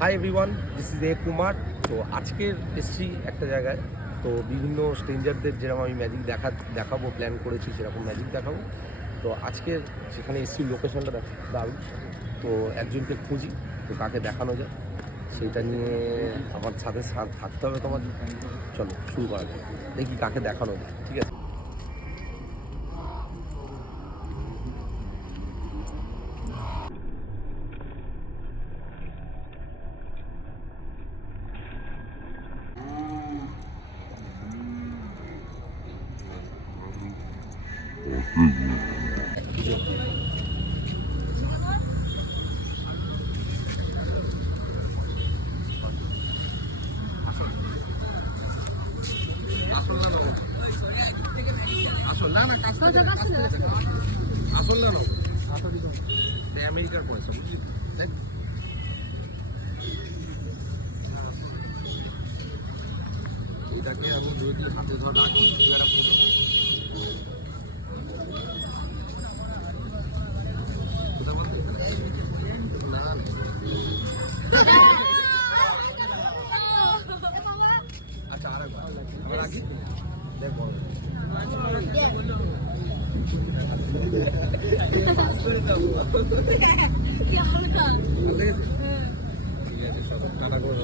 Hi everyone, this is a Kumar. তো আজকের এসছি একটা জায়গায়, তো বিভিন্ন স্ট্রেঞ্জারদের যেরকম আমি ম্যাজিক দেখাবো প্ল্যান করেছি, সেরকম ম্যাজিক দেখাবো। তো আজকের যেখানে এসছি লোকেশনটা দারুণ। তো একজনকে খুঁজি, তো কাকে দেখানো যায় সেইটা নিয়ে আমার সাথে থাকতে হবে তোমার। চলো শুরু করা যায়, দেখি কাকে দেখানো যায়। ঠিক আছে, আসল না না কাজ আসল না আমেরিকার পয়সা বুঝলি। দেখ এটাকে আমি যদি হাতে ধর রাখি একটা ফুটো কোথায় বলতে না আচ্ছা আরেকবার রাখি দেখ বড় ঠিক আছে সব টাটা করে